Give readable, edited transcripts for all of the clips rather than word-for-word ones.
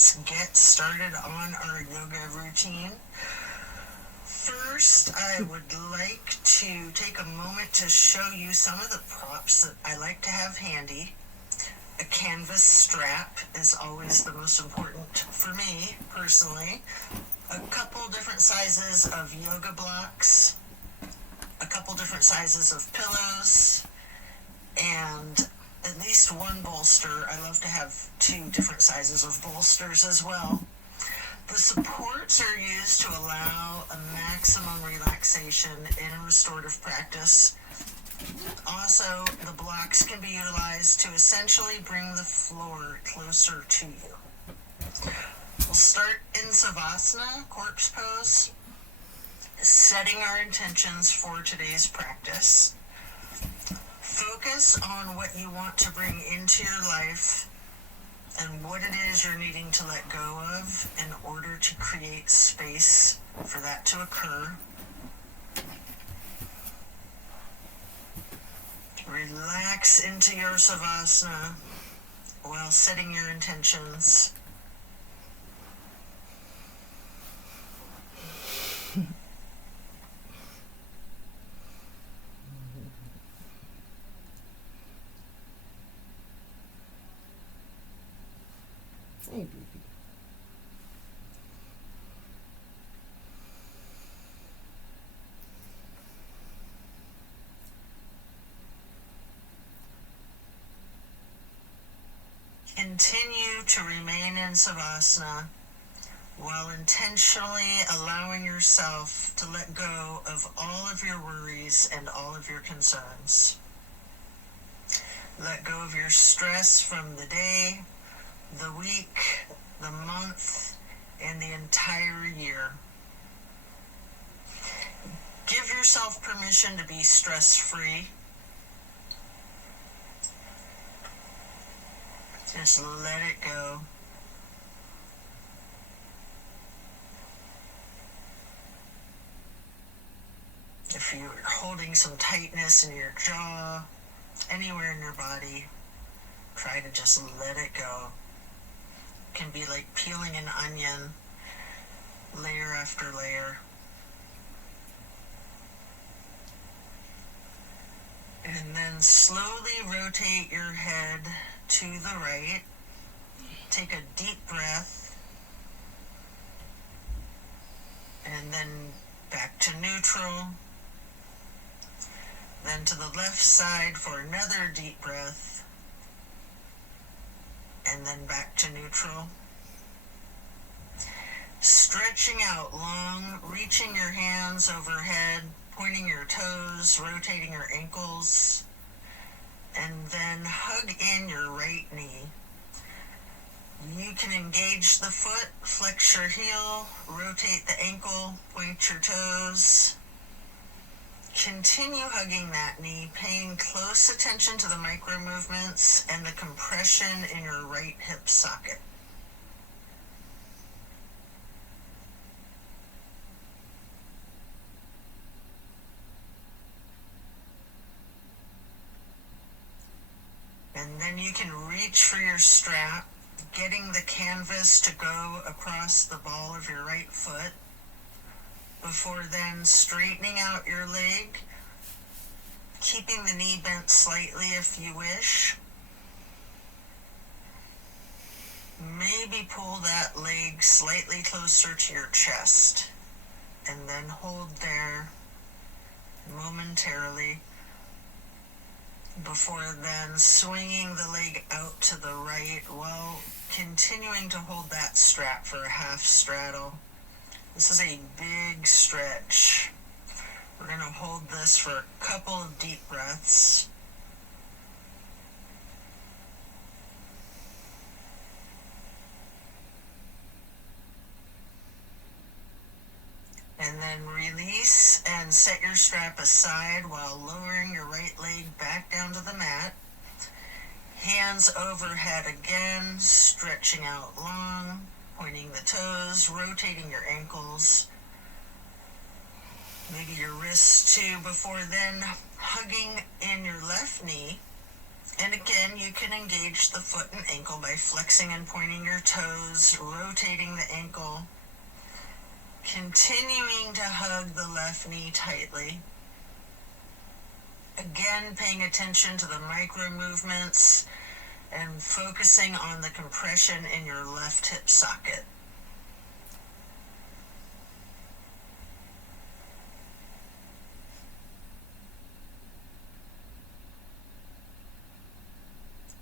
let's get started on our yoga routine. First, I would like to take a moment to show you some of the props that I like to have handy. A canvas strap is always the most important for me, personally. A couple different sizes of yoga blocks, a couple different sizes of pillows, and at least one bolster. I love to have 2 different sizes of bolsters as well. The supports are used to allow a maximum relaxation in a restorative practice. Also, the blocks can be utilized to essentially bring the floor closer to you. We'll start in Savasana, corpse pose, setting our intentions for today's practice. Focus on what you want to bring into your life and what it is you're needing to let go of in order to create space for that to occur. Relax into your Savasana while setting your intentions. Hey, baby. Continue to remain in Savasana while intentionally allowing yourself to let go of all of your worries and all of your concerns. Let go of your stress from the day, the week, the month, and the entire year. Give yourself permission to be stress-free. Just let it go. If you're holding some tightness in your jaw, anywhere in your body, try to just let it go. It can be like peeling an onion, layer after layer. And then slowly rotate your head to the right. Take a deep breath. And then back to neutral. Then to the left side for another deep breath. And then back to neutral. Stretching out long, reaching your hands overhead, pointing your toes, rotating your ankles, and then hug in your right knee. You can engage the foot, flex your heel, rotate the ankle, point your toes. Continue hugging that knee, paying close attention to the micro movements and the compression in your right hip socket. And then you can reach for your strap, getting the canvas to go across the ball of your right foot, before then straightening out your leg, keeping the knee bent slightly if you wish. Maybe pull that leg slightly closer to your chest, and then hold there momentarily, before then swinging the leg out to the right while continuing to hold that strap for a half straddle. This is a big stretch. We're going to hold this for a couple of deep breaths. And then release and set your strap aside while lowering your right leg back down to the mat. Hands overhead again, stretching out long, pointing the toes, rotating your ankles. Maybe your wrists too, before then hugging in your left knee And again, you can engage the foot and ankle by flexing and pointing your toes, rotating the ankle, continuing to hug the left knee tightly. Again, paying attention to the micro movements and focusing on the compression in your left hip socket.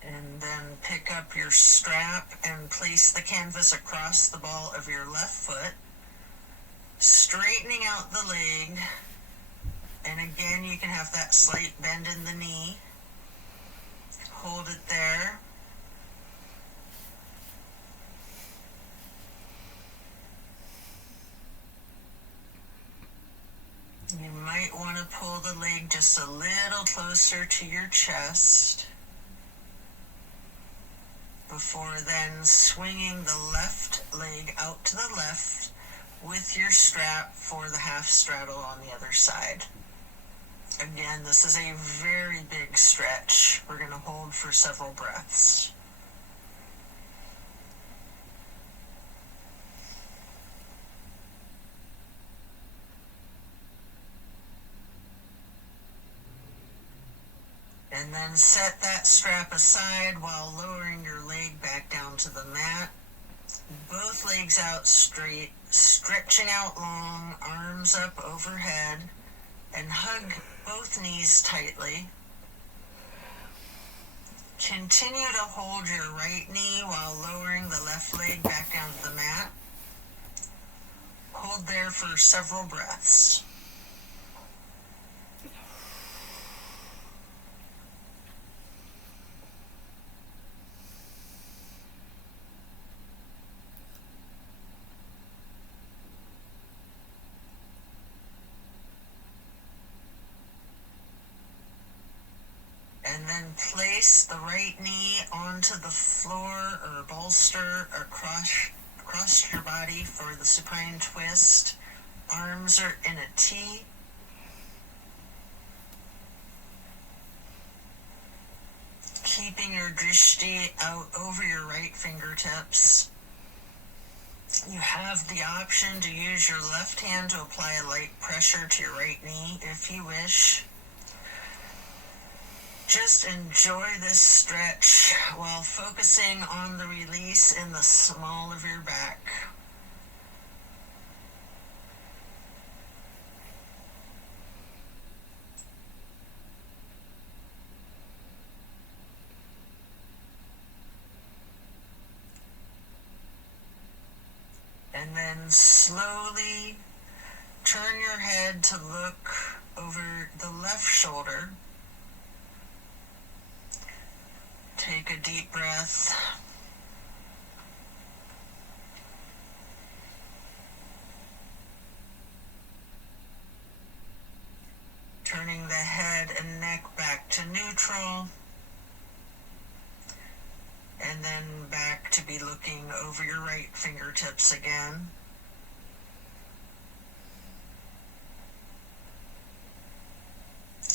And then pick up your strap and place the canvas across the ball of your left foot, straightening out the leg. And again, you can have that slight bend in the knee. Hold it there. You might want to pull the leg just a little closer to your chest before then swinging the left leg out to the left with your strap for the half straddle on the other side. Again, this is a very big stretch. We're going to hold for several breaths. And then set that strap aside while lowering your leg back down to the mat. Both legs out straight, stretching out long, arms up overhead, and hug both knees tightly. Continue to hold your right knee while lowering the left leg back down to the mat. Hold there for several breaths. And then place the right knee onto the floor or bolster across your body for the supine twist. Arms are in a T. Keeping your drishti out over your right fingertips. You have the option to use your left hand to apply a light pressure to your right knee if you wish. Just enjoy this stretch while focusing on the release in the small of your back. And then slowly turn your head to look over the left shoulder. Take a deep breath. Turning the head and neck back to neutral. And then back to be looking over your right fingertips again.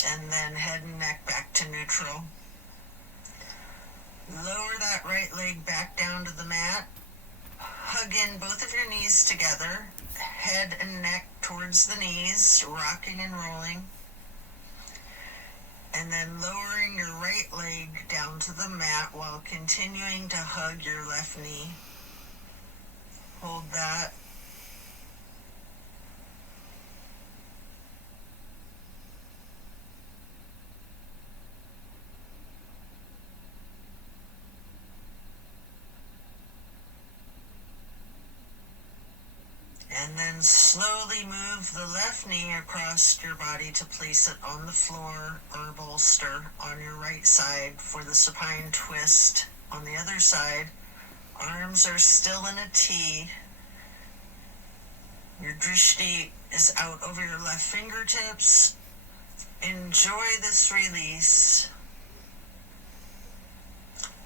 And then head and neck back to neutral. Lower that right leg back down to the mat. Hug in both of your knees together. Head and neck towards the knees, rocking and rolling. And then lowering your right leg down to the mat while continuing to hug your left knee. Hold that. And then slowly move the left knee across your body to place it on the floor or bolster on your right side for the supine twist. On the other side, arms are still in a T. Your drishti is out over your left fingertips. Enjoy this release.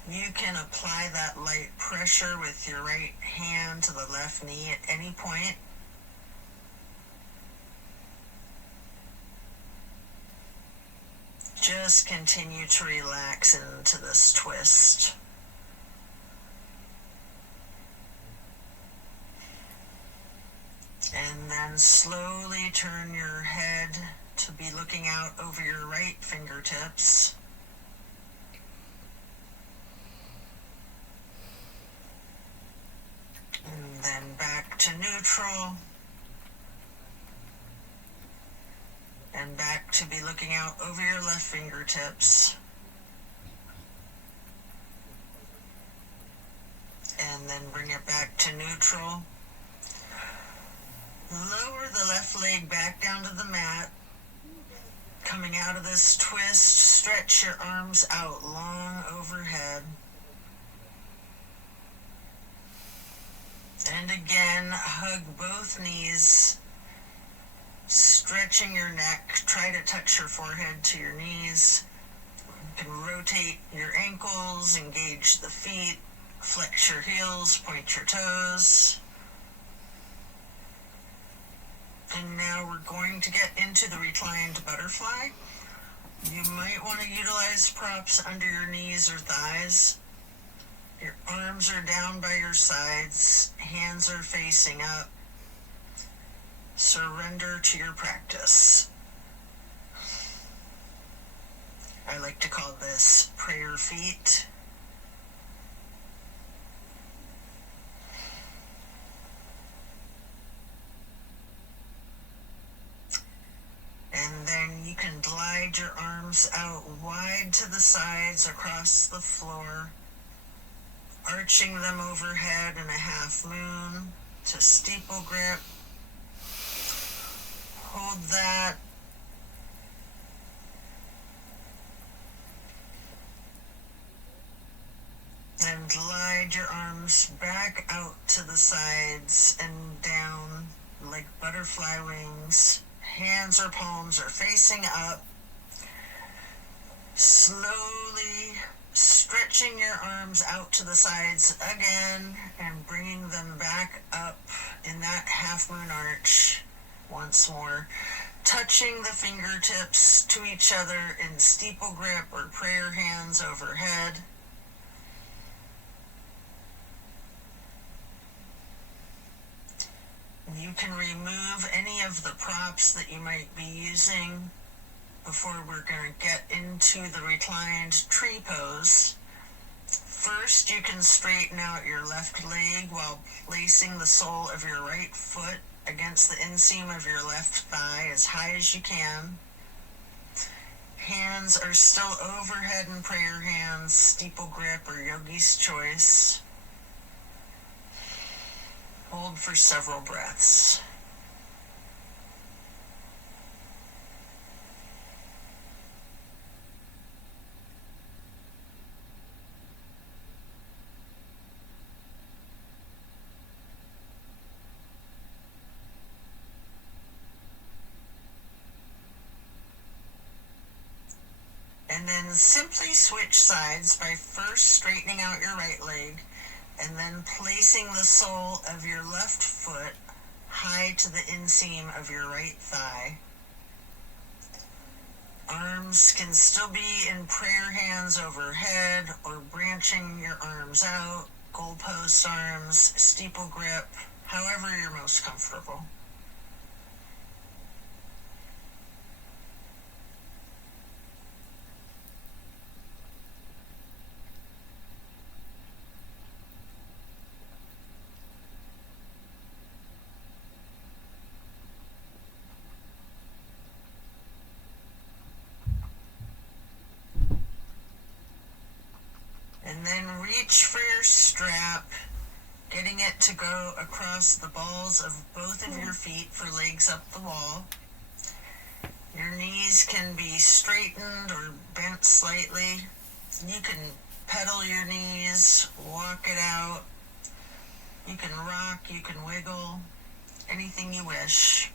You can apply that light pressure with your right hand to the left knee at any point. just continue to relax into this twist. And then slowly turn your head to be looking out over your right fingertips. And then back to neutral. And back to be looking out over your left fingertips. And then bring it back to neutral. Lower the left leg back down to the mat. Coming out of this twist, stretch your arms out long overhead. And again, hug both knees, stretching your neck. Try to touch your forehead to your knees. You can rotate your ankles, engage the feet, flex your heels, point your toes. And now we're going to get into the reclined butterfly. You might want to utilize props under your knees or thighs. Your arms are down by your sides, hands are facing up. Surrender to your practice. I like to call this prayer feet. And then you can glide your arms out wide to the sides across the floor, arching them overhead in a half moon to steeple grip. Hold that. And glide your arms back out to the sides and down like butterfly wings. Hands or palms are facing up. Slowly stretching your arms out to the sides again and bringing them back up in that half moon arch once more. Touching the fingertips to each other in steeple grip or prayer hands overhead. You can remove any of the props that you might be using before we're going to get into the reclined tree pose. First, you can straighten out your left leg while placing the sole of your right foot against the inseam of your left thigh as high as you can. Hands are still overhead in prayer hands, steeple grip or yogi's choice. Hold for several breaths. And then simply switch sides by first straightening out your right leg and then placing the sole of your left foot high to the inseam of your right thigh. Arms can still be in prayer hands overhead or branching your arms out, goalpost arms, steeple grip, however you're most comfortable. And then reach for your strap, getting it to go across the balls of both of your feet for legs up the wall. Your knees can be straightened or bent slightly. You can pedal your knees, walk it out. You can rock, you can wiggle, anything you wish.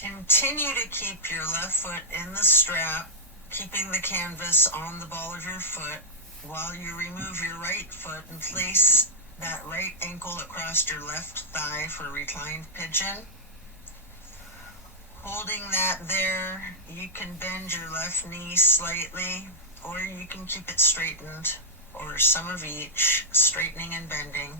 Continue to keep your left foot in the strap, keeping the canvas on the ball of your foot while you remove your right foot and place that right ankle across your left thigh for reclined pigeon. Holding that there, you can bend your left knee slightly, or you can keep it straightened, or some of each, straightening and bending.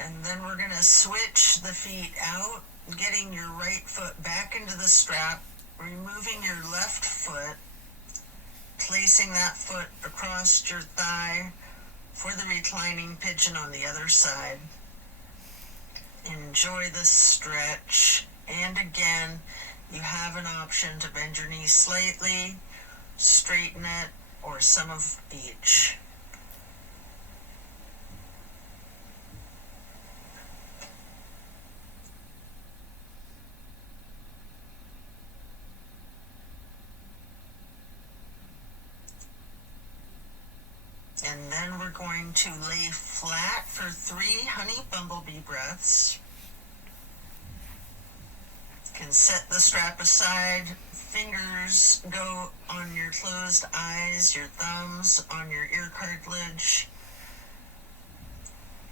And then we're going to switch the feet out, getting your right foot back into the strap, removing your left foot, placing that foot across your thigh for the reclining pigeon on the other side. Enjoy the stretch. And again, you have an option to bend your knee slightly, straighten it, or some of each. And then we're going to lay flat for 3 honey bumblebee breaths. You can set the strap aside. Fingers go on your closed eyes, your thumbs on your ear cartilage.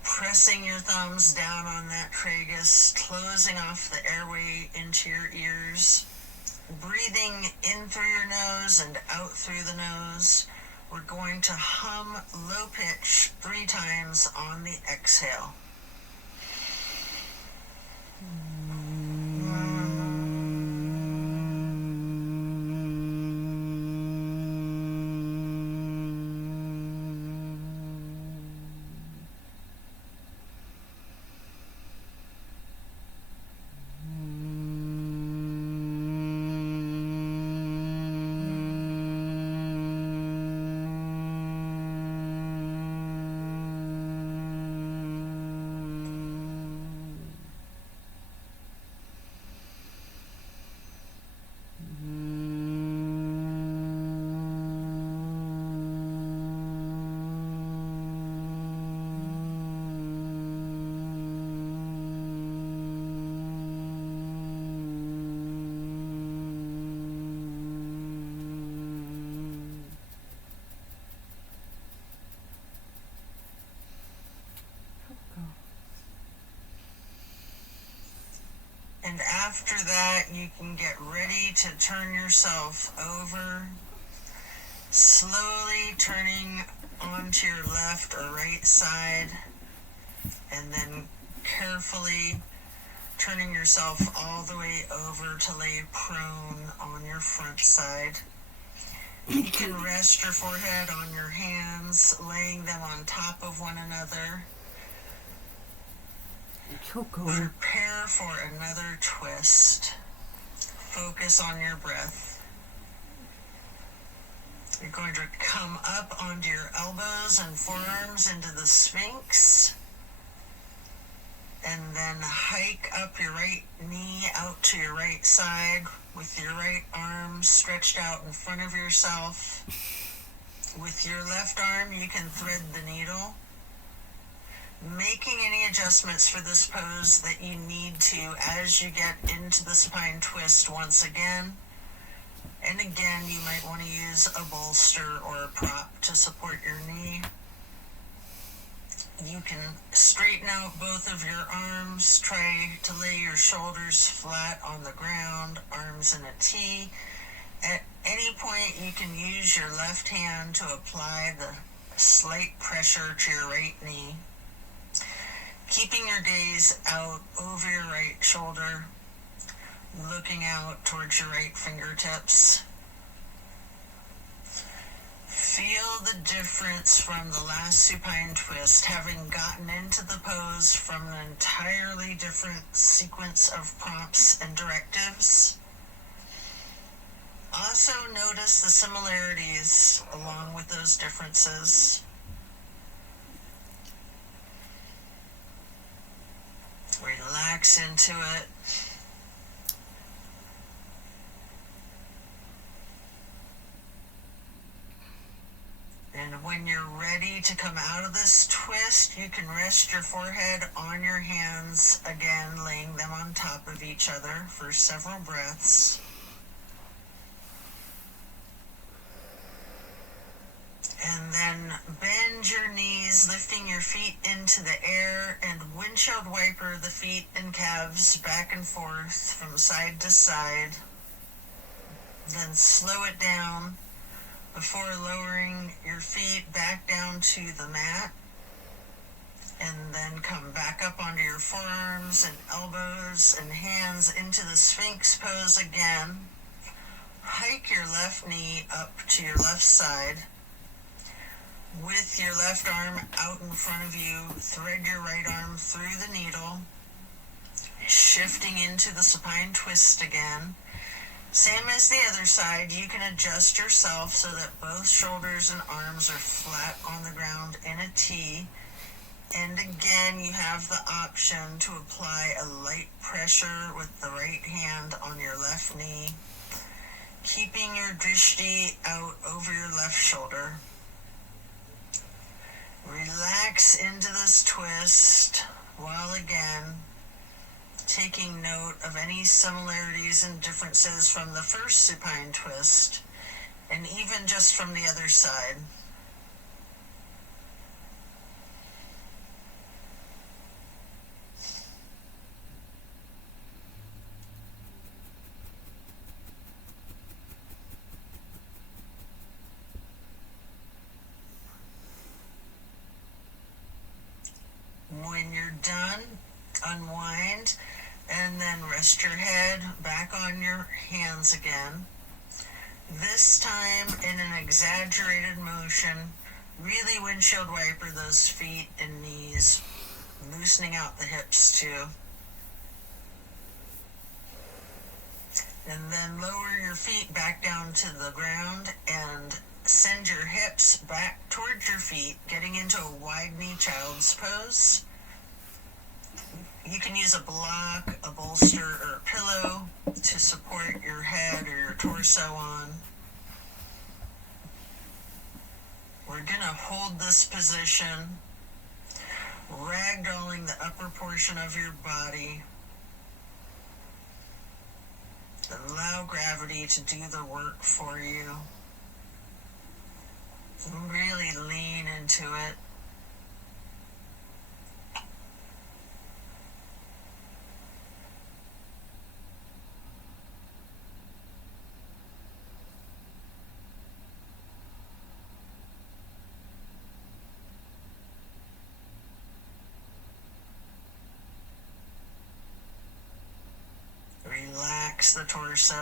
Pressing your thumbs down on that tragus, closing off the airway into your ears. Breathing in through your nose and out through the nose. We're going to hum low pitch 3 times on the exhale. And after that, you can get ready to turn yourself over, slowly turning onto your left or right side, and then carefully turning yourself all the way over to lay prone on your front side. You can rest your forehead on your hands, laying them on top of one another. Coco. Prepare for another twist. Focus on your breath. You're going to come up onto your elbows and forearms into the Sphinx. And then hike up your right knee out to your right side with your right arm stretched out in front of yourself. With your left arm, you can thread the needle. Making any adjustments for this pose that you need to as you get into the supine twist once again. And again, you might want to use a bolster or a prop to support your knee. You can straighten out both of your arms. Try to lay your shoulders flat on the ground, arms in a T. At any point, you can use your left hand to apply the slight pressure to your right knee. Keeping your gaze out over your right shoulder, looking out towards your right fingertips. Feel the difference from the last supine twist, having gotten into the pose from an entirely different sequence of prompts and directives. Also notice the similarities along with those differences. Relax into it. And when you're ready to come out of this twist, you can rest your forehead on your hands, again laying them on top of each other for several breaths. And then bend your knees, lifting your feet into the air, and windshield wiper the feet and calves back and forth from side to side. Then slow it down before lowering your feet back down to the mat. And then come back up onto your forearms and elbows and hands into the Sphinx pose again. Hike your left knee up to your left side. With your left arm out in front of you, thread your right arm through the needle, shifting into the supine twist again. Same as the other side, you can adjust yourself so that both shoulders and arms are flat on the ground in a T. And again, you have the option to apply a light pressure with the right hand on your left knee, keeping your drishti out over your left shoulder. Relax into this twist while again taking note of any similarities and differences from the first supine twist, and even just from the other side. When you're done, unwind, and then rest your head back on your hands again. This time in an exaggerated motion, really windshield wiper those feet and knees, loosening out the hips too. And then lower your feet back down to the ground and send your hips back towards your feet, getting into a wide knee child's pose. You can use a block, a bolster, or a pillow to support your head or your torso on. We're going to hold this position, ragdolling the upper portion of your body. Allow gravity to do the work for you. Really lean into it. Relax the torso.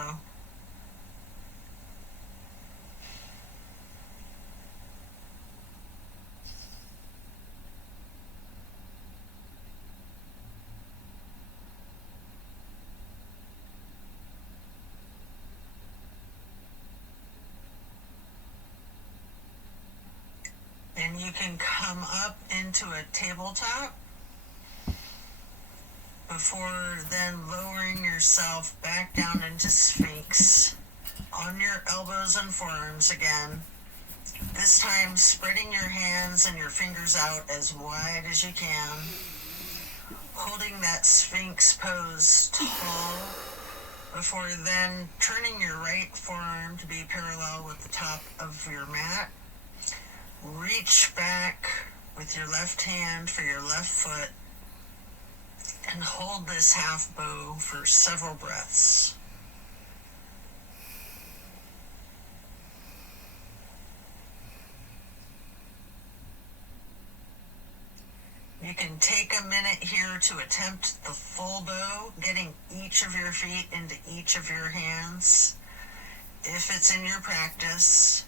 And you can come up into a tabletop before then lowering yourself back down into Sphinx on your elbows and forearms again. This time spreading your hands and your fingers out as wide as you can, holding that Sphinx pose tall before then turning your right forearm to be parallel with the top of your mat. Reach back with your left hand for your left foot and hold this half bow for several breaths. You can take a minute here to attempt the full bow, getting each of your feet into each of your hands. If it's in your practice,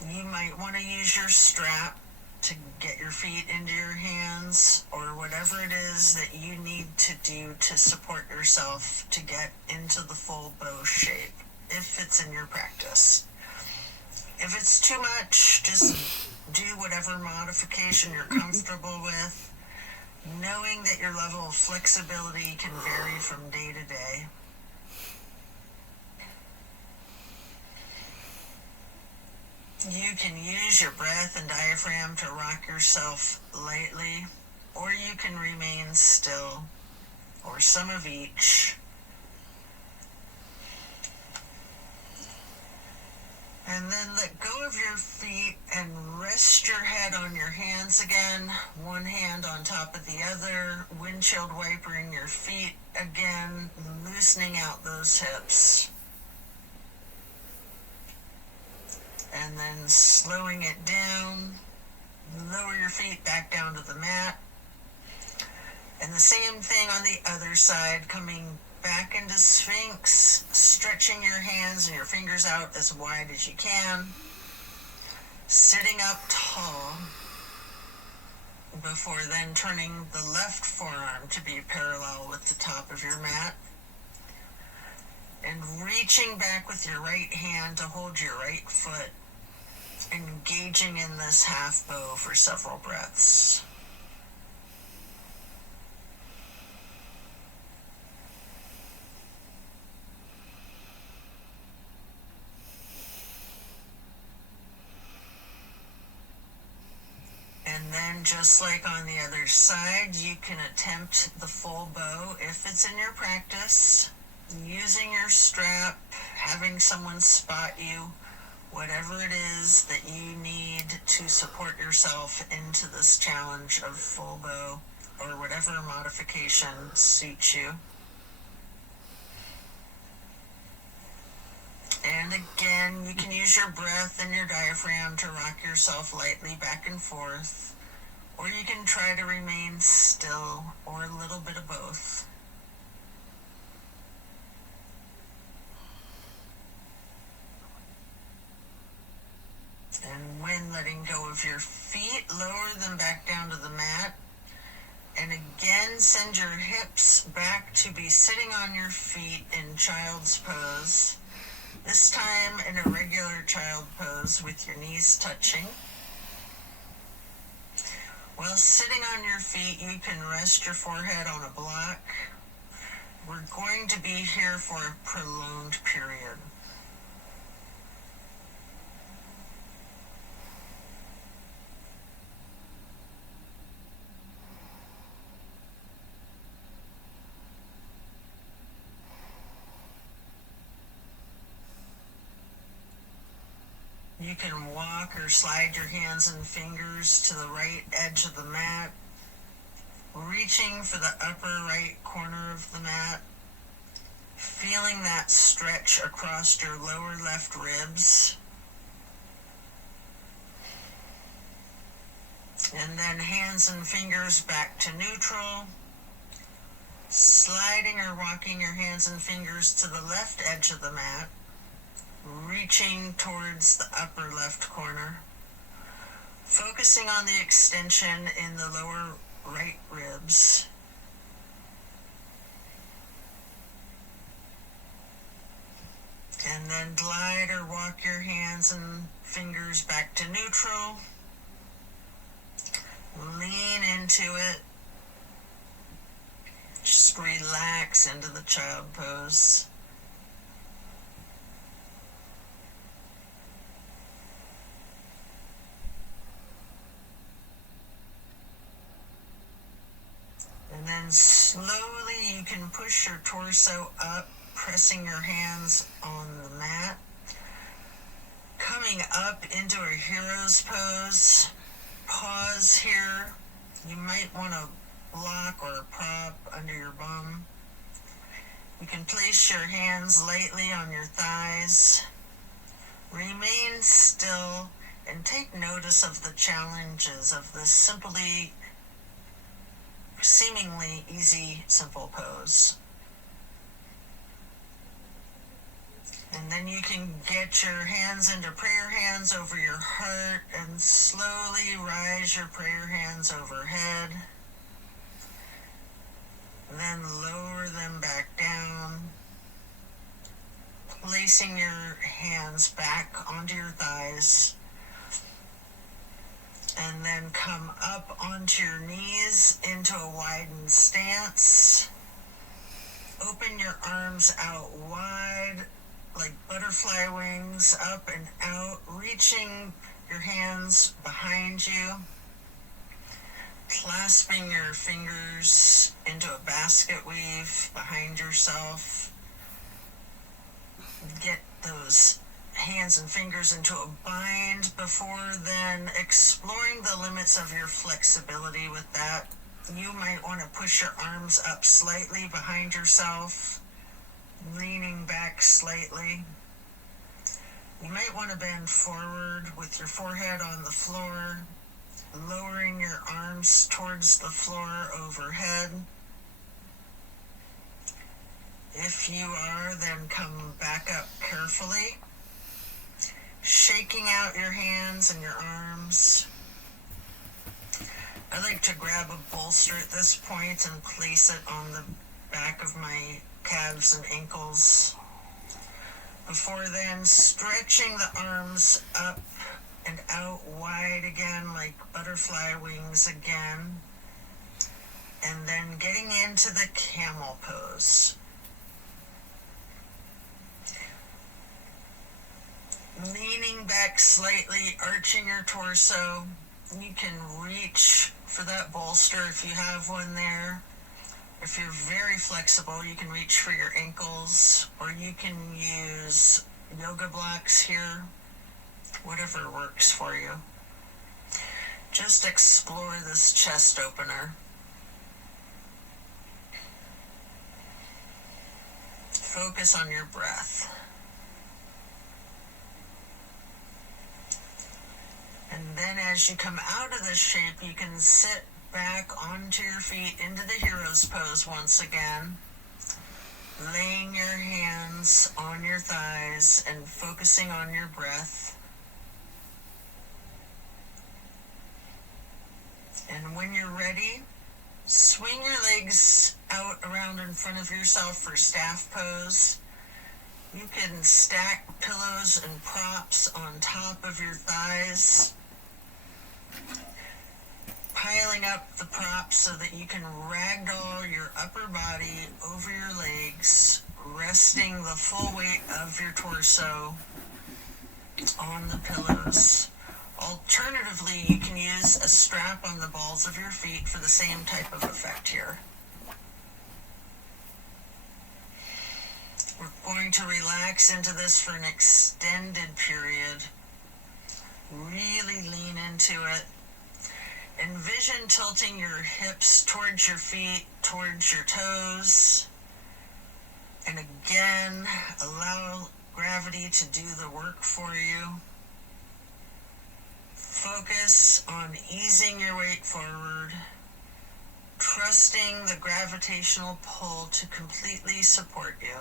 you might want to use your strap to get your feet into your hands, or whatever it is that you need to do to support yourself to get into the full bow shape, if it's in your practice. If it's too much, just do whatever modification you're comfortable with, knowing that your level of flexibility can vary from day to day. You can use your breath and diaphragm to rock yourself lightly, or you can remain still, or some of each. And then let go of your feet and rest your head on your hands again, one hand on top of the other, windshield wipering your feet again, loosening out those hips. And then slowing it down, lower your feet back down to the mat. And the same thing on the other side, coming back into Sphinx, stretching your hands and your fingers out as wide as you can, sitting up tall, before then turning the left forearm to be parallel with the top of your mat, and reaching back with your right hand to hold your right foot, engaging in this half bow for several breaths. And then just like on the other side, you can attempt the full bow if it's in your practice, using your strap, having someone spot you, whatever it is that you need to support yourself into this challenge of full bow, or whatever modification suits you. And again, you can use your breath and your diaphragm to rock yourself lightly back and forth, or you can try to remain still, or a little bit of both. And when letting go of your feet, lower them back down to the mat. And again, send your hips back to be sitting on your feet in child's pose. This time in a regular child pose with your knees touching. While sitting on your feet, you can rest your forehead on a block. We're going to be here for a prolonged period. You can walk or slide your hands and fingers to the right edge of the mat, reaching for the upper right corner of the mat, feeling that stretch across your lower left ribs. And then hands and fingers back to neutral, sliding or walking your hands and fingers to the left edge of the mat, reaching towards the upper left corner, focusing on the extension in the lower right ribs. And then glide or walk your hands and fingers back to neutral. Lean into it. Just relax into the child pose. And then slowly you can push your torso up, pressing your hands on the mat. Coming up into a hero's pose. Pause here. You might want a block or a prop under your bum. You can place your hands lightly on your thighs. Remain still and take notice of the challenges of this seemingly easy, simple pose. And then you can get your hands into prayer hands over your heart and slowly rise your prayer hands overhead. Then lower them back down, placing your hands back onto your thighs. And then come up onto your knees into a widened stance. Open your arms out wide like butterfly wings up and out, reaching your hands behind you, clasping your fingers into a basket weave behind yourself. Get those hands and fingers into a bind before then exploring the limits of your flexibility with that. You might want to push your arms up slightly behind yourself, leaning back slightly. You might want to bend forward with your forehead on the floor, lowering your arms towards the floor overhead. If you are, then come back up carefully, shaking out your hands and your arms. I like to grab a bolster at this point and place it on the back of my calves and ankles. Before then, stretching the arms up and out wide again like butterfly wings again. And then getting into the camel pose. Leaning back slightly, arching your torso. You can reach for that bolster if you have one there. If you're very flexible, you can reach for your ankles, or you can use yoga blocks here, whatever works for you. Just explore this chest opener. Focus on your breath. And then as you come out of this shape, you can sit back onto your feet into the hero's pose once again, laying your hands on your thighs and focusing on your breath. And when you're ready, swing your legs out around in front of yourself for staff pose. You can stack pillows and props on top of your thighs, piling up the props so that you can ragdoll your upper body over your legs, resting the full weight of your torso on the pillows. Alternatively, you can use a strap on the balls of your feet for the same type of effect here. We're going to relax into this for an extended period. Really lean into it. Envision tilting your hips towards your feet, towards your toes. And again, allow gravity to do the work for you. Focus on easing your weight forward, trusting the gravitational pull to completely support you.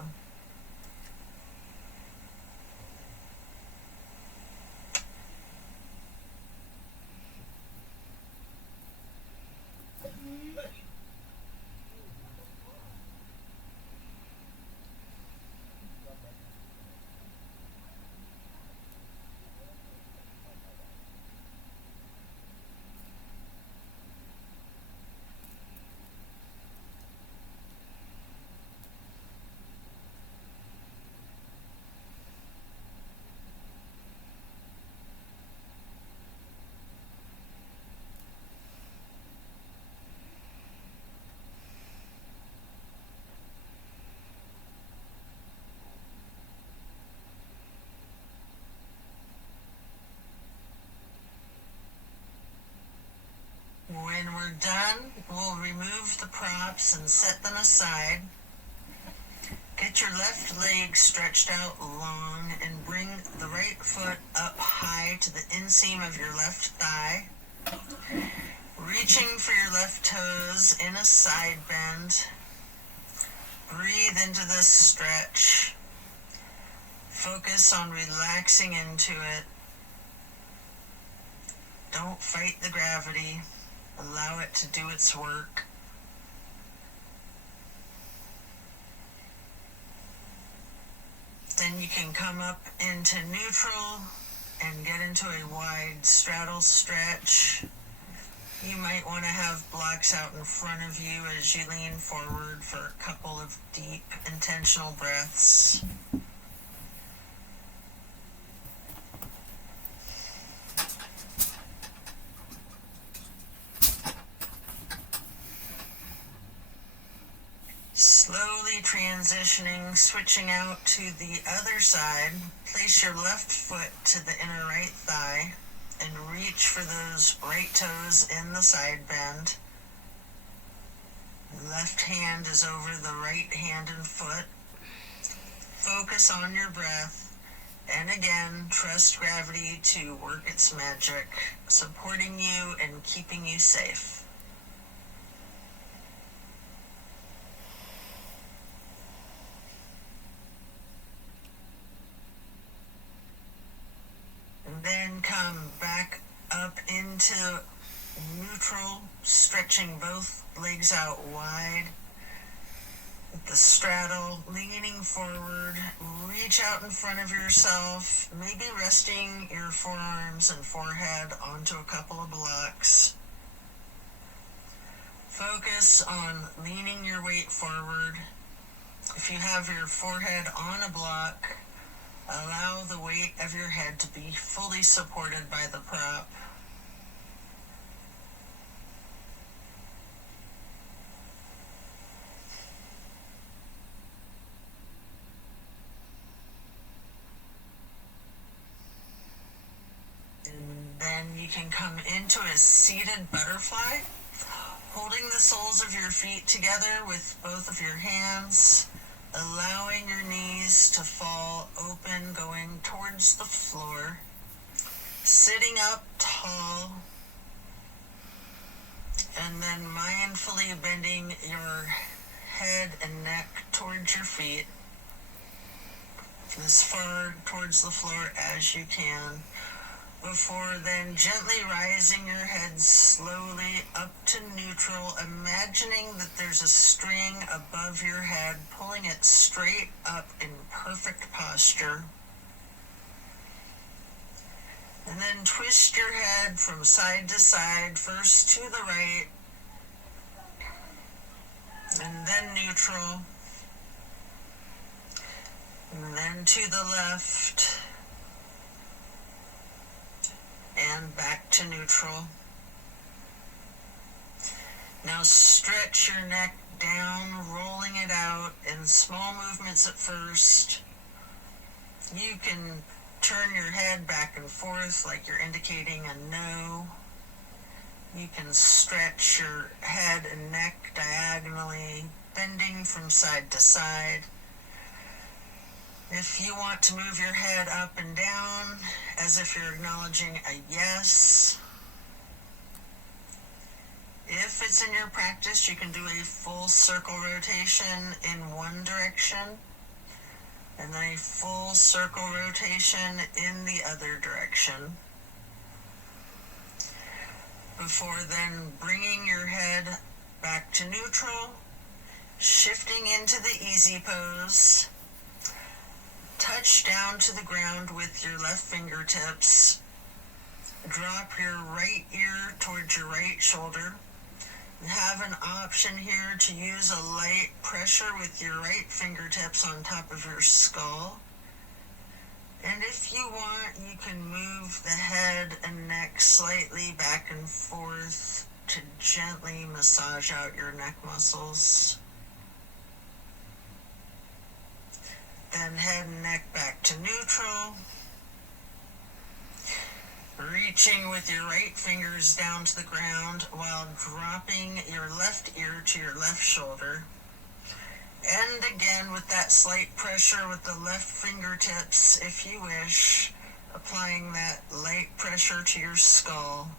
When we're done, we'll remove the props and set them aside. Get your left leg stretched out long and bring the right foot up high to the inseam of your left thigh. Reaching for your left toes in a side bend. Breathe into this stretch. Focus on relaxing into it. Don't fight the gravity. Allow it to do its work. Then you can come up into neutral and get into a wide straddle stretch. You might want to have blocks out in front of you as you lean forward for a couple of deep, intentional breaths. transitioning, switching out to the other side. Place your left foot to the inner right thigh and reach for those right toes in the side bend. Left hand is over the right hand and foot. Focus on your breath, and again, trust gravity to work its magic, supporting you and keeping you safe. And then come back up into neutral, stretching both legs out wide. The straddle, leaning forward, reach out in front of yourself, maybe resting your forearms and forehead onto a couple of blocks. Focus on leaning your weight forward. If you have your forehead on a block, allow the weight of your head to be fully supported by the prop. Then you can come into a seated butterfly, holding the soles of your feet together with both of your hands, allowing your knees to fall open, going towards the floor, sitting up tall, and then mindfully bending your head and neck towards your feet, as far towards the floor as you can. Before then, gently rising your head slowly up to neutral, imagining that there's a string above your head, pulling it straight up in perfect posture. And then twist your head from side to side, first to the right, and then neutral, and then to the left, and back to neutral. Now stretch your neck down, rolling it out in small movements at first. You can turn your head back and forth like you're indicating a no. You can stretch your head and neck diagonally, bending from side to side. If you want to move your head up and down as if you're acknowledging a yes. If it's in your practice, you can do a full circle rotation in one direction and then a full circle rotation in the other direction. Before then bringing your head back to neutral, shifting into the easy pose. Touch down to the ground with your left fingertips. Drop your right ear towards your right shoulder. You have an option here to use a light pressure with your right fingertips on top of your skull. And if you want, you can move the head and neck slightly back and forth to gently massage out your neck muscles. Then head and neck back to neutral. Reaching with your right fingers down to the ground while dropping your left ear to your left shoulder. And again with that slight pressure with the left fingertips, if you wish, applying that light pressure to your skull.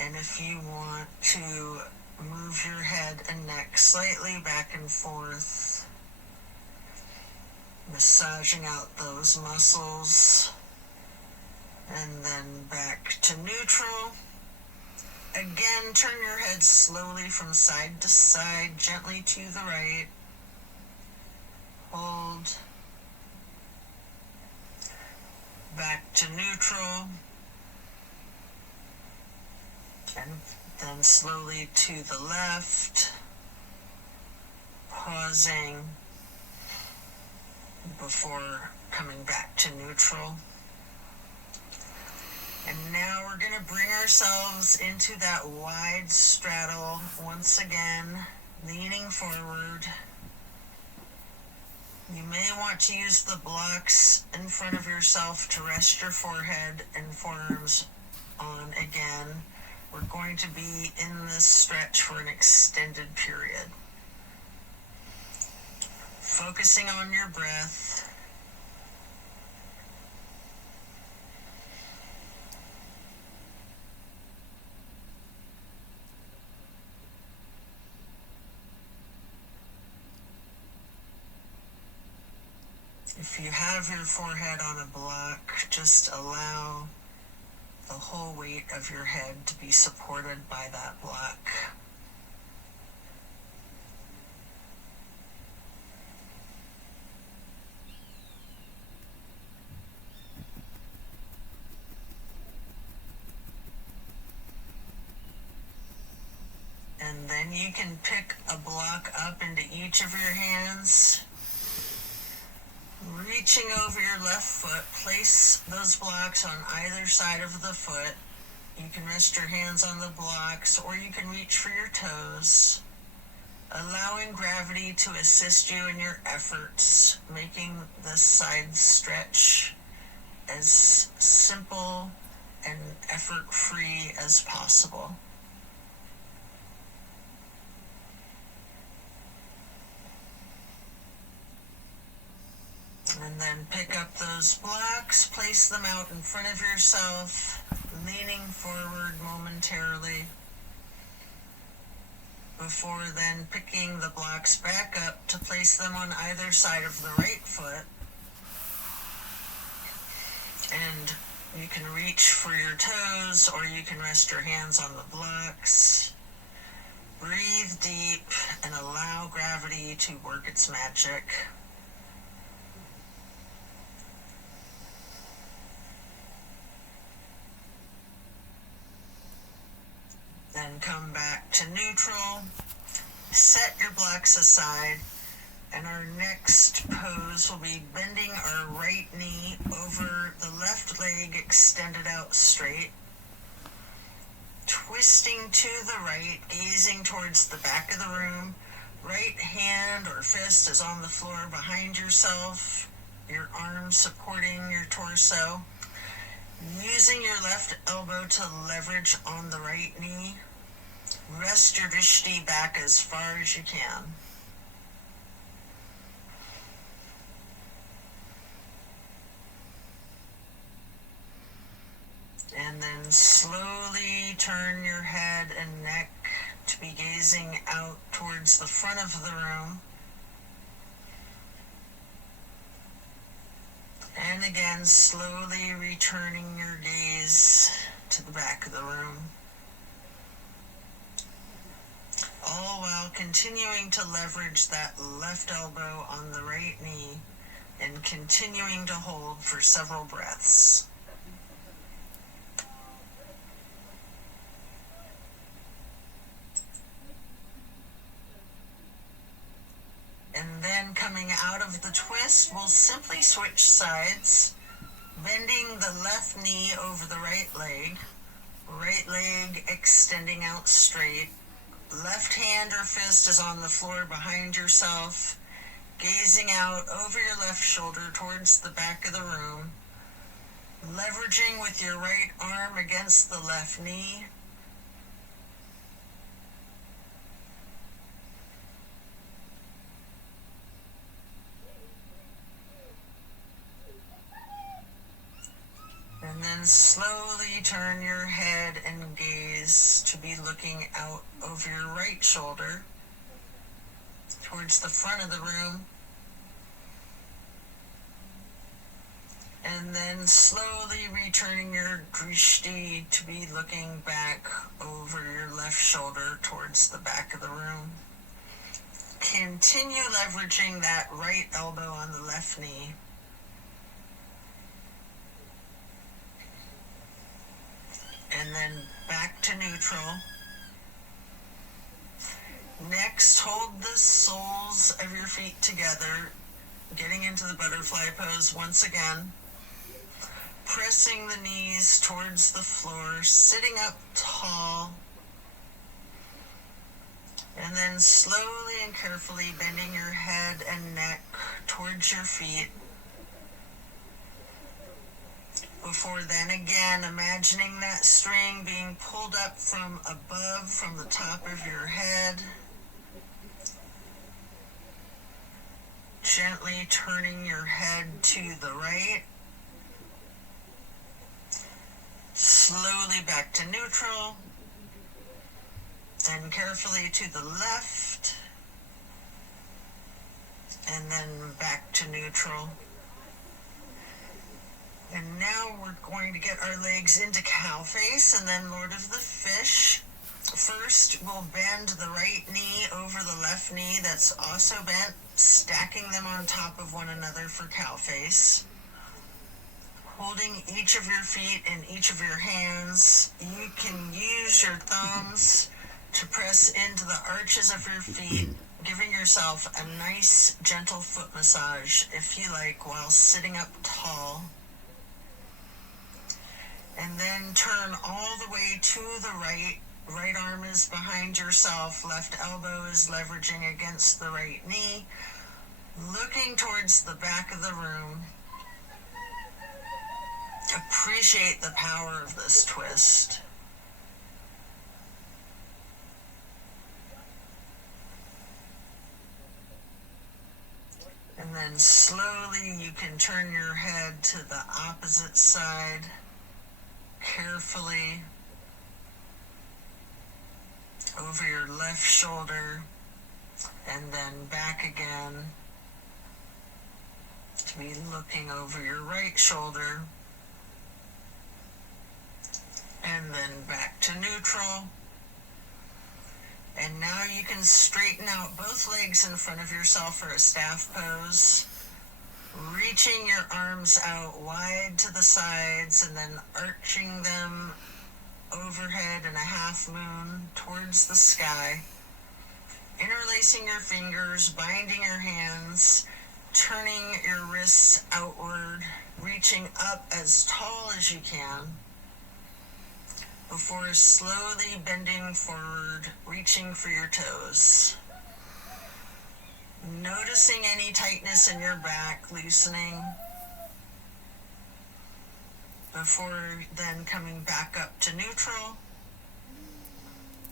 And if you want to move your head and neck slightly back and forth, massaging out those muscles, and then back to neutral. Again, turn your head slowly from side to side, gently to the right. Hold. Back to neutral. And then slowly to the left. Pausing before coming back to neutral. And now we're going to bring ourselves into that wide straddle once again, leaning forward. You may want to use the blocks in front of yourself to rest your forehead and forearms on again. We're going to be in this stretch for an extended period. Focusing on your breath. If you have your forehead on a block, just allow the whole weight of your head to be supported by that block. And then you can pick a block up into each of your hands. Reaching over your left foot, place those blocks on either side of the foot. You can rest your hands on the blocks, or you can reach for your toes, allowing gravity to assist you in your efforts, making the side stretch as simple and effort-free as possible. And then pick up those blocks, place them out in front of yourself, leaning forward momentarily, before then picking the blocks back up to place them on either side of the right foot. And you can reach for your toes, or you can rest your hands on the blocks. Breathe deep and allow gravity to work its magic. Then come back to neutral, set your blocks aside, and our next pose will be bending our right knee over the left leg extended out straight, twisting to the right, gazing towards the back of the room. Right hand or fist is on the floor behind yourself, your arm supporting your torso. Using your left elbow to leverage on the right knee. Rest your drishti back as far as you can. And then slowly turn your head and neck to be gazing out towards the front of the room. And again, slowly returning your gaze to the back of the room. All while continuing to leverage that left elbow on the right knee and continuing to hold for several breaths. And then coming out of the twist, we'll simply switch sides, bending the left knee over the right leg extending out straight. Left hand or fist is on the floor behind yourself, gazing out over your left shoulder towards the back of the room, leveraging with your right arm against the left knee. And then slowly turn your head and gaze to be looking out over your right shoulder towards the front of the room. And then slowly returning your drishti to be looking back over your left shoulder towards the back of the room. Continue leveraging that right elbow on the left knee. And then back to neutral. Next, hold the soles of your feet together, getting into the butterfly pose once again. Pressing the knees towards the floor, sitting up tall. And then slowly and carefully bending your head and neck towards your feet. Before then, again, imagining that string being pulled up from above, from the top of your head. Gently turning your head to the right. Slowly back to neutral. Then carefully to the left. And then back to neutral. And now we're going to get our legs into cow face and then Lord of the Fish. First, we'll bend the right knee over the left knee that's also bent, stacking them on top of one another for cow face. Holding each of your feet in each of your hands, you can use your thumbs to press into the arches of your feet, giving yourself a nice, gentle foot massage, if you like, while sitting up tall. And then turn all the way to the right. Right arm is behind yourself. Left elbow is leveraging against the right knee. Looking towards the back of the room. Appreciate the power of this twist. And then slowly you can turn your head to the opposite side. Carefully over your left shoulder and then back again to be looking over your right shoulder and then back to neutral. And now you can straighten out both legs in front of yourself for a staff pose. Reaching your arms out wide to the sides and then arching them overhead in a half moon towards the sky. Interlacing your fingers, binding your hands, turning your wrists outward, reaching up as tall as you can, before slowly bending forward, reaching for your toes. Noticing any tightness in your back, loosening, before then coming back up to neutral.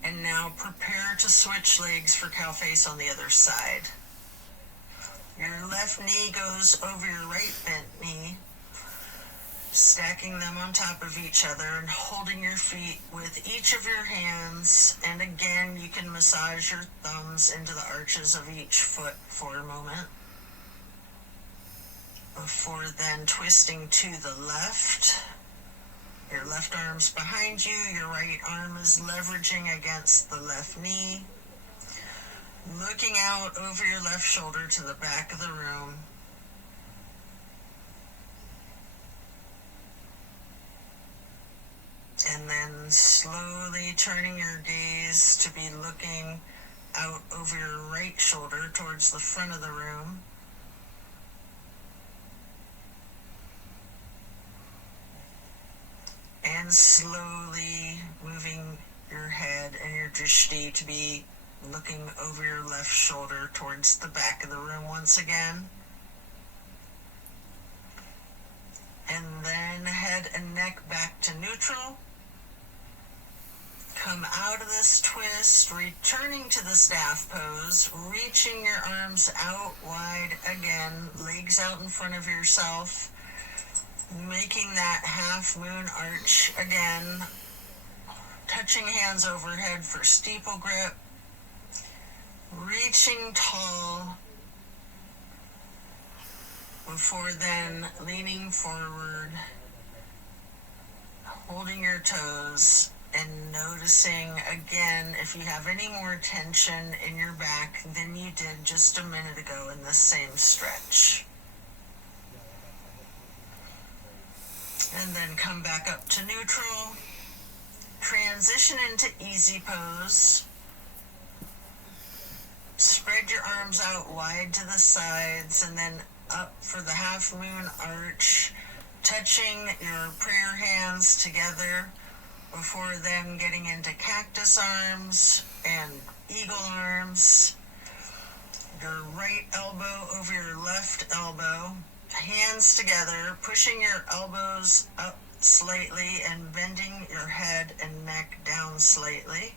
And now prepare to switch legs for cow face on the other side. Your left knee goes over your right bent knee, stacking them on top of each other and holding your feet with each of your hands. And again, you can massage your thumbs into the arches of each foot for a moment. Before then twisting to the left. Your left arm's behind you, your right arm is leveraging against the left knee. Looking out over your left shoulder to the back of the room. And then slowly turning your gaze to be looking out over your right shoulder towards the front of the room. And slowly moving your head and your drishti to be looking over your left shoulder towards the back of the room once again. And then head and neck back to neutral. Come out of this twist, returning to the staff pose, reaching your arms out wide again, legs out in front of yourself, making that half moon arch again, touching hands overhead for steeple grip, reaching tall, before then leaning forward, holding your toes, and noticing again if you have any more tension in your back than you did just a minute ago in the same stretch. And then come back up to neutral. Transition into easy pose. Spread your arms out wide to the sides and then up for the half moon arch, touching your prayer hands together before then getting into cactus arms and eagle arms, your right elbow over your left elbow, hands together, pushing your elbows up slightly and bending your head and neck down slightly.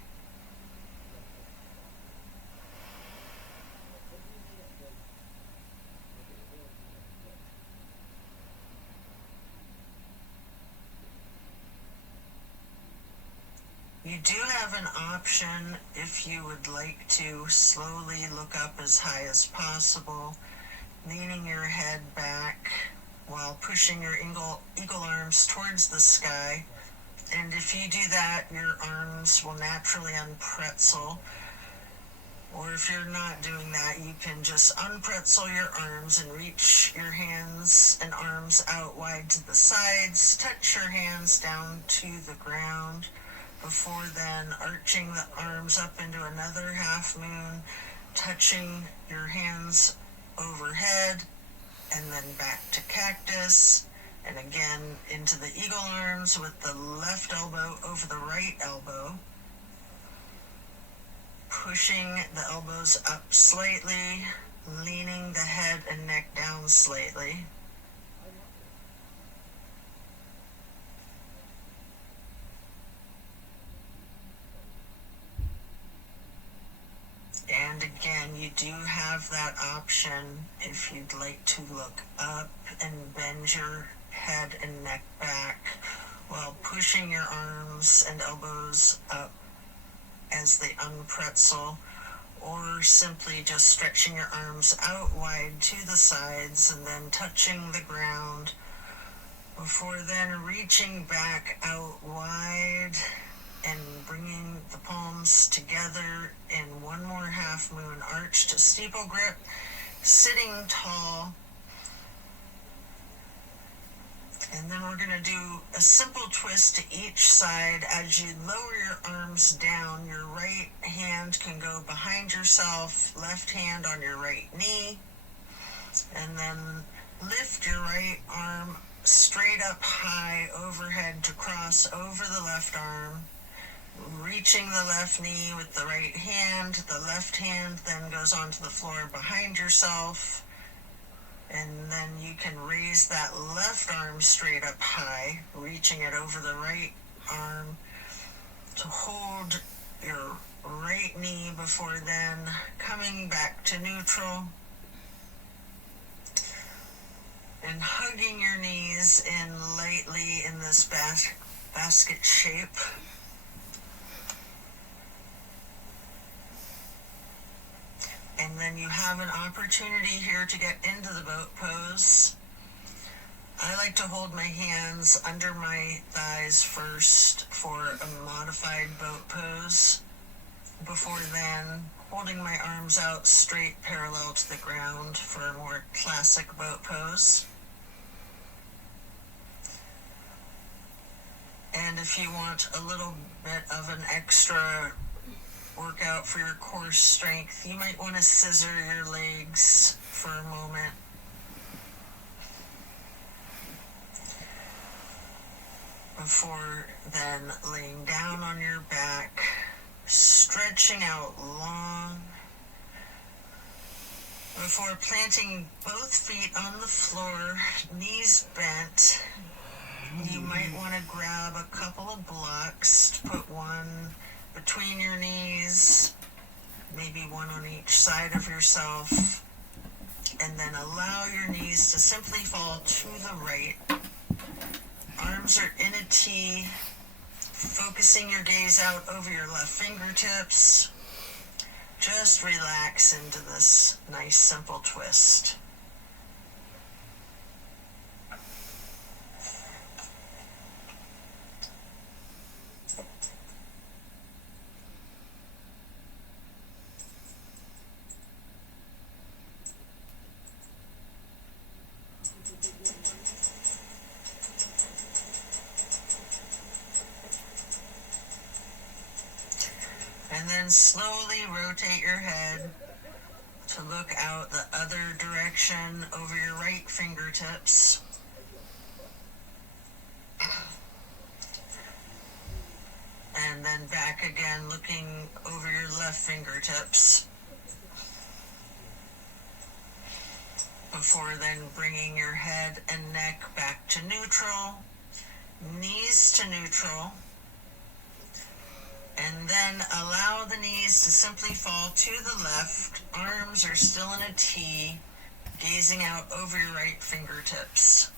You do have an option if you would like to slowly look up as high as possible, leaning your head back while pushing your eagle arms towards the sky. And if you do that, your arms will naturally unpretzel. Or if you're not doing that, you can just unpretzel your arms and reach your hands and arms out wide to the sides. Touch your hands down to the ground before then arching the arms up into another half moon, touching your hands overhead, and then back to cactus, and again into the eagle arms with the left elbow over the right elbow, pushing the elbows up slightly, leaning the head and neck down slightly. And again, you do have that option if you'd like to look up and bend your head and neck back while pushing your arms and elbows up as they unpretzel, or simply just stretching your arms out wide to the sides and then touching the ground before then reaching back out wide and bringing the palms together in one more half moon arch to steeple grip, sitting tall. And then we're going to do a simple twist to each side. As you lower your arms down, your right hand can go behind yourself, left hand on your right knee, and then lift your right arm straight up high overhead to cross over the left arm, reaching the left knee with the right hand. The left hand then goes onto the floor behind yourself, and then you can raise that left arm straight up high, reaching it over the right arm to hold your right knee before then coming back to neutral and hugging your knees in lightly in this basket shape. And then you have an opportunity here to get into the boat pose. I like to hold my hands under my thighs first for a modified boat pose. Before then, holding my arms out straight parallel to the ground for a more classic boat pose. And if you want a little bit of an extra workout for your core strength, you might want to scissor your legs for a moment. Before then laying down on your back, stretching out long. Before planting both feet on the floor, knees bent, you might want to grab a couple of blocks to put one between your knees, maybe one on each side of yourself, and then allow your knees to simply fall to the right. Arms are in a T, focusing your gaze out over your left fingertips. Just relax into this nice simple twist. And then slowly rotate your head to look out the other direction over your right fingertips. And then back back again, looking over your left fingertips. Before then bringing your head and neck back to neutral, knees to neutral, and then allow the knees to simply fall to the left. Arms are still in a T, gazing out over your right fingertips.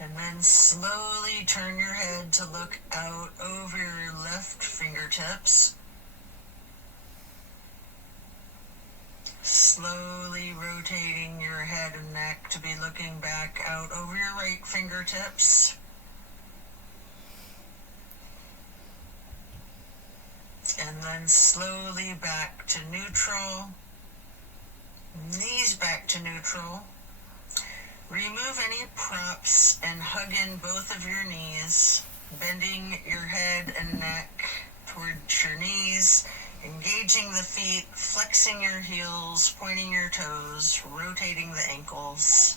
And then slowly turn your head to look out over your left fingertips. Slowly rotating your head and neck to be looking back out over your right fingertips. And then slowly back to neutral. Knees back to neutral. Remove any props and hug in both of your knees, bending your head and neck towards your knees, engaging the feet, flexing your heels, pointing your toes, rotating the ankles.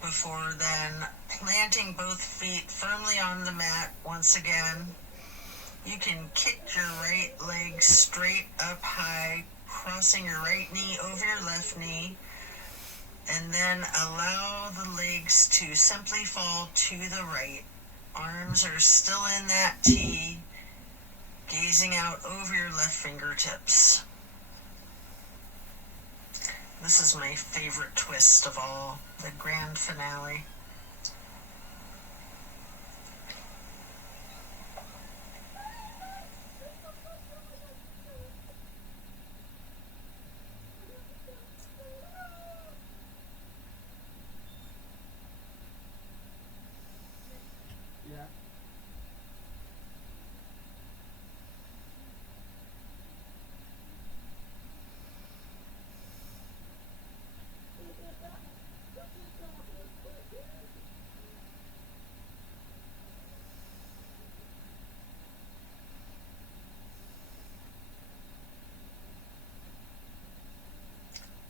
Before then, planting both feet firmly on the mat once again. You can kick your right leg straight up high, crossing your right knee over your left knee. And then allow the legs to simply fall to the right. Arms are still in that T, gazing out over your left fingertips. This is my favorite twist of all, the grand finale.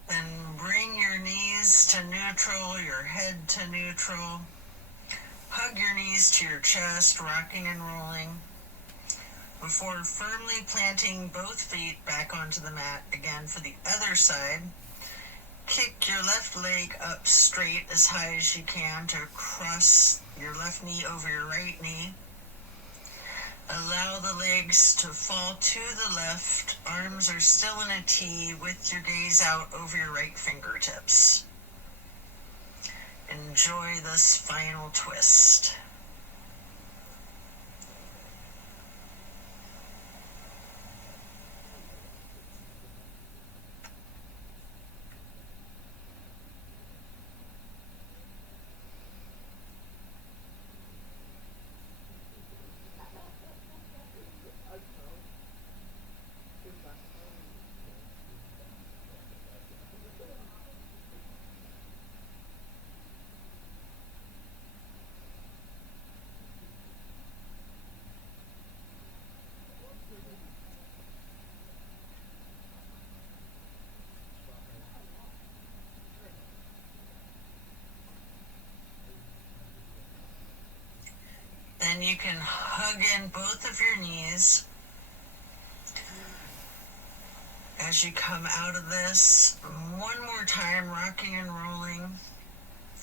Then bring your knees to neutral, your head to neutral. Hug your knees to your chest, rocking and rolling. Before firmly planting both feet back onto the mat again for the other side, kick your left leg up straight as high as you can to cross your left knee over your right knee. Allow the legs to fall to the left. Arms are still in a T with your gaze out over your right fingertips. Enjoy this final twist. Then you can hug in both of your knees as you come out of this. One more time, rocking and rolling.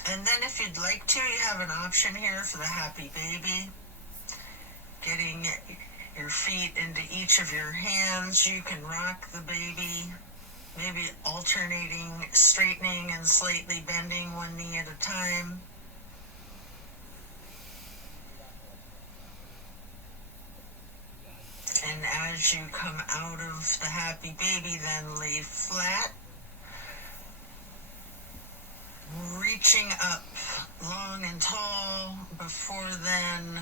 And then if you'd like to, you have an option here for the happy baby. Getting your feet into each of your hands. You can rock the baby, maybe alternating, straightening and slightly bending one knee at a time. And as you come out of the happy baby, then lay flat, reaching up long and tall. Before then,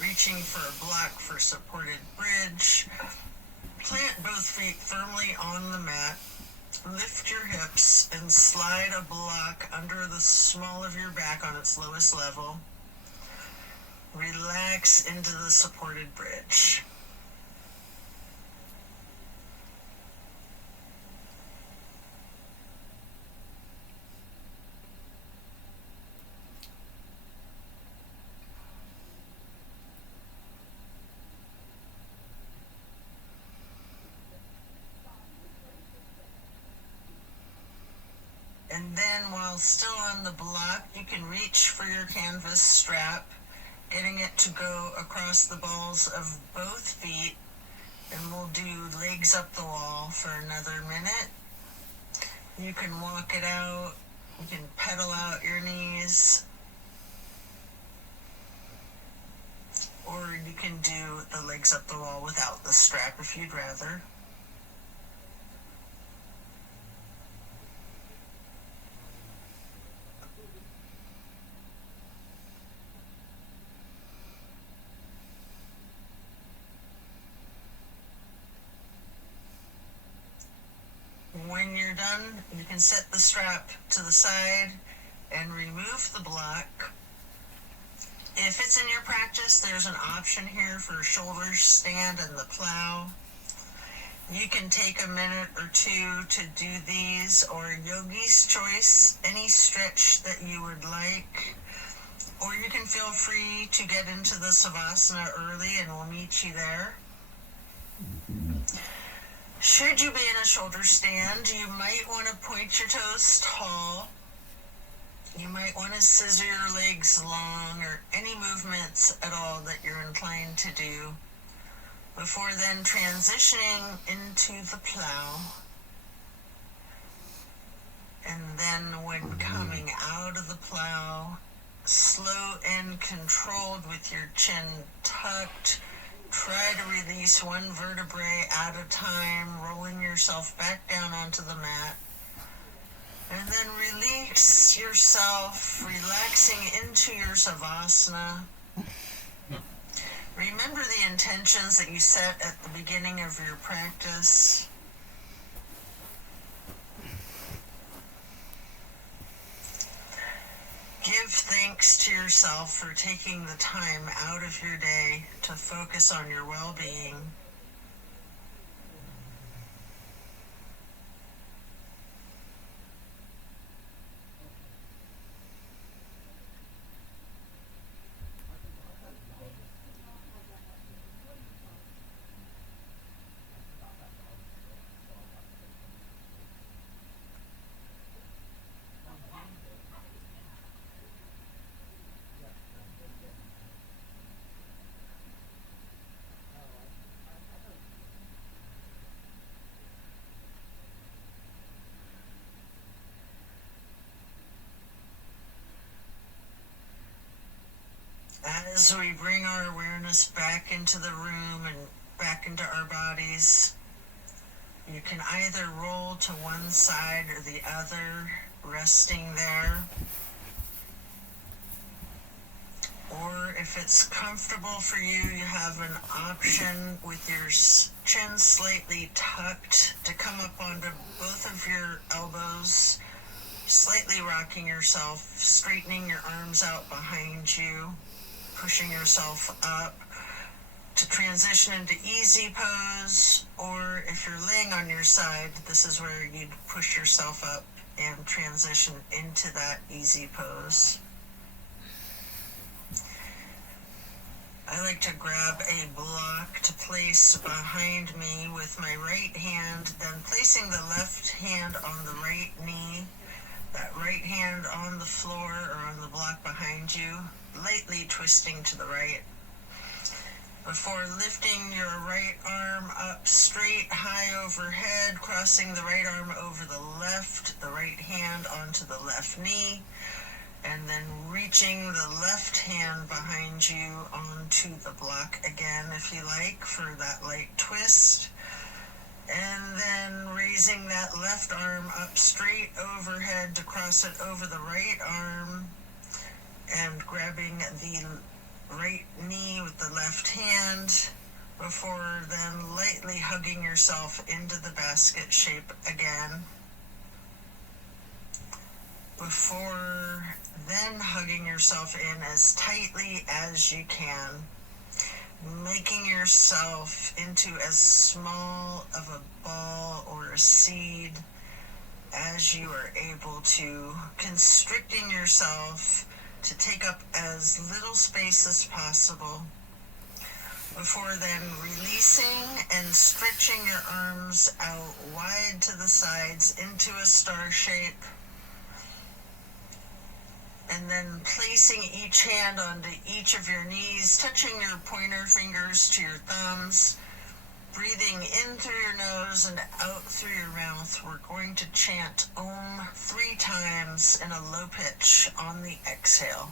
reach reaching for a block for supported bridge. Plant both feet firmly on the mat. Lift your hips and slide a block under the small of your back on its lowest level. Relax into the supported bridge. And then while still on the block, you can reach for your canvas strap, getting it to go across the balls of both feet. And we'll do legs up the wall for another minute. You can walk it out. You can pedal out your knees. Or you can do the legs up the wall without the strap if you'd rather. When you're done, you can set the strap to the side and remove the block. If it's in your practice, there's an option here for shoulder stand and the plow. You can take a minute or two to do these, or yogi's choice, any stretch that you would like. Or you can feel free to get into the savasana early and we'll meet you there. Should you be in a shoulder stand, you might want to point your toes tall. You might want to scissor your legs long, or any movements at all that you're inclined to do, before then transitioning into the plow. And then when coming out of the plow, slow and controlled with your chin tucked, try to release one vertebrae at a time, rolling yourself back down onto the mat. And then release yourself, relaxing into your savasana. Remember the intentions that you set at the beginning of your practice. Give thanks to yourself for taking the time out of your day to focus on your well-being. As we bring our awareness back into the room and back into our bodies, you can either roll to one side or the other, resting there. Or if it's comfortable for you, you have an option with your chin slightly tucked to come up onto both of your elbows, slightly rocking yourself, straightening your arms out behind you, pushing yourself up to transition into easy pose. Or if you're laying on your side, this is where you'd push yourself up and transition into that easy pose. I like to grab a block to place behind me with my right hand, then placing the left hand on the right knee, that right hand on the floor or on the block behind you, lightly twisting to the right, before lifting your right arm up straight high overhead, crossing the right arm over the right hand onto the left knee, and then reaching the left hand behind you onto the block again, if you like, for that light twist. And then raising that left arm up straight overhead to cross it over the right arm, and grabbing the right knee with the left hand, before then lightly hugging yourself into the basket shape again. Before then hugging yourself in as tightly as you can, making yourself into as small of a ball or a seed as you are able to, constricting yourself to take up as little space as possible. Before then releasing and stretching your arms out wide to the sides into a star shape. And then placing each hand onto each of your knees, touching your pointer fingers to your thumbs, breathing in through your nose and out through your mouth. We're going to chant Om 3 times in a low pitch on the exhale.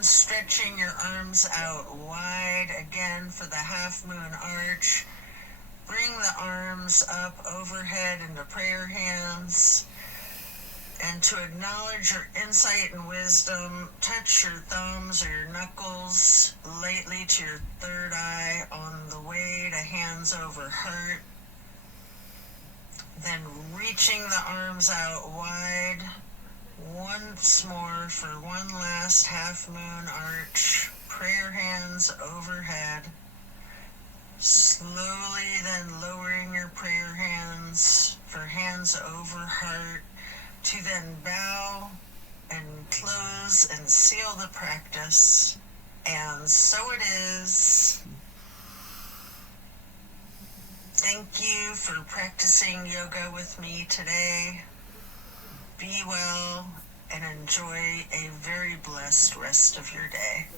Stretching your arms out wide again for the half moon arch. Bring the arms up overhead into prayer hands. And to acknowledge your insight and wisdom, touch your thumbs or your knuckles lightly to your third eye on the way to hands over heart. Then reaching the arms out wide once more for one last half moon arch. Prayer hands overhead. Slowly then lowering your prayer hands for hands over heart, to then bow and close and seal the practice. And so it is. Thank you for practicing yoga with me today. Be well and enjoy a very blessed rest of your day.